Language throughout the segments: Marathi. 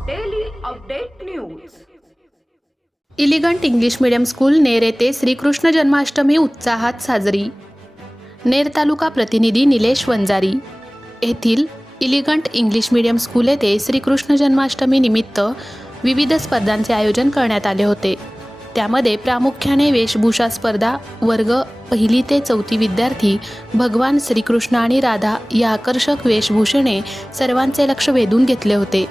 Update news elegant English medium school Ner येथे श्रीकृष्ण जन्माष्टमी उत्साहात साजरी. नेर तालुका प्रतिनिधी निलेश वंजारी. येथील इलिगंट इंग्लिश मीडियम स्कूल येथे श्रीकृष्ण जन्माष्टमी निमित्त विविध स्पर्धांचे आयोजन करण्यात आले होते. त्यामध्ये प्रामुख्याने वेशभूषा स्पर्धा वर्ग पहिली ते चौथी विद्यार्थी भगवान श्रीकृष्ण आणि राधा या आकर्षक वेशभूषेने सर्वांचे लक्ष वेधून घेतले होते.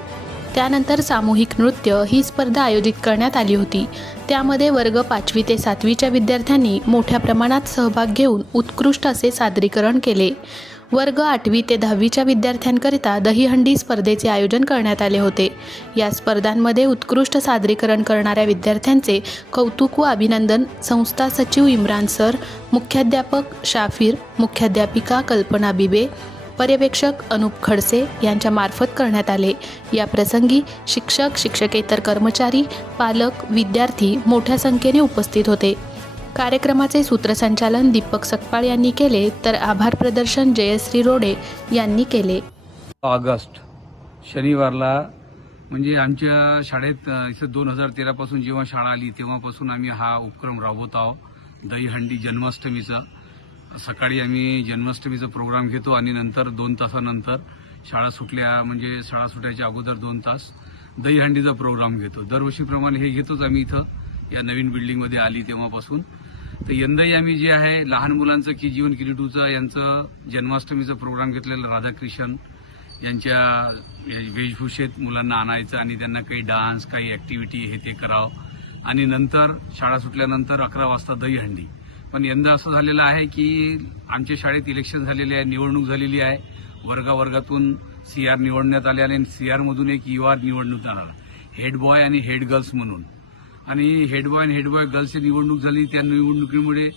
त्यानंतर सामूहिक नृत्य ही स्पर्धा आयोजित करण्यात आली होती. त्यामध्ये वर्ग पाचवी ते सातवीच्या विद्यार्थ्यांनी मोठ्या प्रमाणात सहभाग घेऊन उत्कृष्ट असे सादरीकरण केले. वर्ग आठवी ते दहावीच्या विद्यार्थ्यांकरिता दहीहंडी स्पर्धेचे आयोजन करण्यात आले होते. या स्पर्धांमध्ये उत्कृष्ट सादरीकरण करणाऱ्या विद्यार्थ्यांचे कौतुक व अभिनंदन संस्था सचिव इम्रान सर मुख्याध्यापक शाफिर मुख्याध्यापिका कल्पना बिबे पर्यवेक्षक अनुप खडसे यांच्या मार्फत करण्यात आले. या प्रसंगी शिक्षक शिक्षकेतर कर्मचारी पालक विद्यार्थी मोठ्या संख्येने उपस्थित होते. कार्यक्रमाचे सूत्रसंचालन दीपक सकपाळ यांनी केले तर आभार प्रदर्शन जयश्री रोडे यांनी केले. ऑगस्ट शनिवारला म्हणजे आमच्या शाळेत इथं दोन हजार तेरापासून जेव्हा शाळा आली तेव्हापासून आम्ही हा उपक्रम राबवत आहोत. दहीहंडी जन्माष्टमीचं. सकाळी आम्ही जन्माष्टमीचा प्रोग्राम घेतो आणि नंतर दोन तासानंतर शाळा सुटल्या म्हणजे शाळा सुटायच्या अगोदर दोन तास दहीहंडीचा प्रोग्राम घेतो. दरवर्षीप्रमाणे हे घेतोच आम्ही इथं. या नवीन बिल्डिंगमध्ये आली तेव्हापासून. तर यंदाही आम्ही जे आहे लहान मुलांचं की जीवन किरीटूचा यांचं जन्माष्टमीचा प्रोग्राम घेतलेला राधाकृष्ण यांच्या वेशभूषेत मुलांना आणायचं आणि त्यांना काही डान्स काही ऍक्टिव्हिटी हे ते करावं. आणि नंतर शाळा सुटल्यानंतर अकरा वाजता दहीहंडी. पण यंदा असं झालेलं आहे की आमच्या शाळेत इलेक्शन झालेले आहे निवडणूक झालेली आहे. वर्गावर्गातून सी आर निवडण्यात आले आणि सी आरमधून एक यू आर निवडणूक जाणार. हेड बॉय आणि हेड गर्ल्स म्हणून. आणि हेड बॉय आणि हेड बॉय गर्ल्सची निवडणूक झाली त्या निवडणुकीमुळे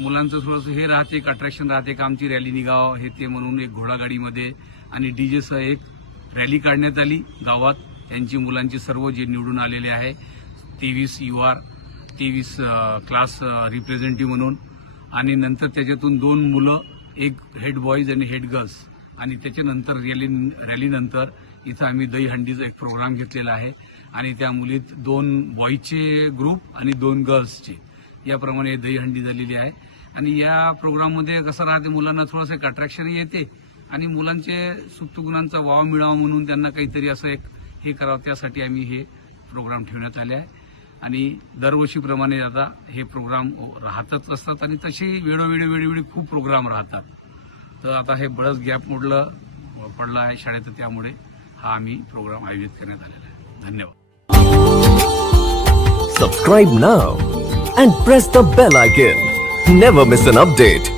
मुलांचं थोडंसं हे राहते एक अट्रॅक्शन राहते का आमची रॅली निघाव हे ते म्हणून एक घोडागाडीमध्ये आणि डीजेसह एक रॅली काढण्यात आली. गावात त्यांची मुलांची सर्व जे निवडून आलेले आहे तेवीस यू आर तेवीस क्लास रिप्रेझेंटेटिव्ह म्हणून. आणि नंतर त्याच्यातून दोन मुलं एक हेड बॉईज आणि हेड गर्ल्स आणि त्याच्यानंतर रॅली रॅलीनंतर इथं आम्ही दहीहंडीचा एक प्रोग्राम घेतलेला आहे. आणि त्या मुलीत दोन बॉईजचे ग्रुप आणि दोन गर्ल्सचे याप्रमाणे दहीहंडी झालेली आहे. आणि या प्रोग्राममध्ये कसं राहते मुलांना थोडंसं एक अट्रॅक्शन येते. आणि मुलांचे सुप्तगुणांचा वाव मिळावा म्हणून त्यांना काहीतरी असं एक हे करावं त्यासाठी आम्ही हे प्रोग्राम ठेवण्यात आले आहे. आणि दरवर्षीप्रमाणे आता हे प्रोग्राम राहतच असतात आणि तसे वेळोवेळी वेळोवेळी खूप प्रोग्राम राहतात. तर आता हे बळच गॅप मोडलं पडलं आहे शाळेत त्यामुळे हा आम्ही प्रोग्राम आयोजित करण्यात आलेला आहे. धन्यवाद. Subscribe now and press the bell icon never miss an update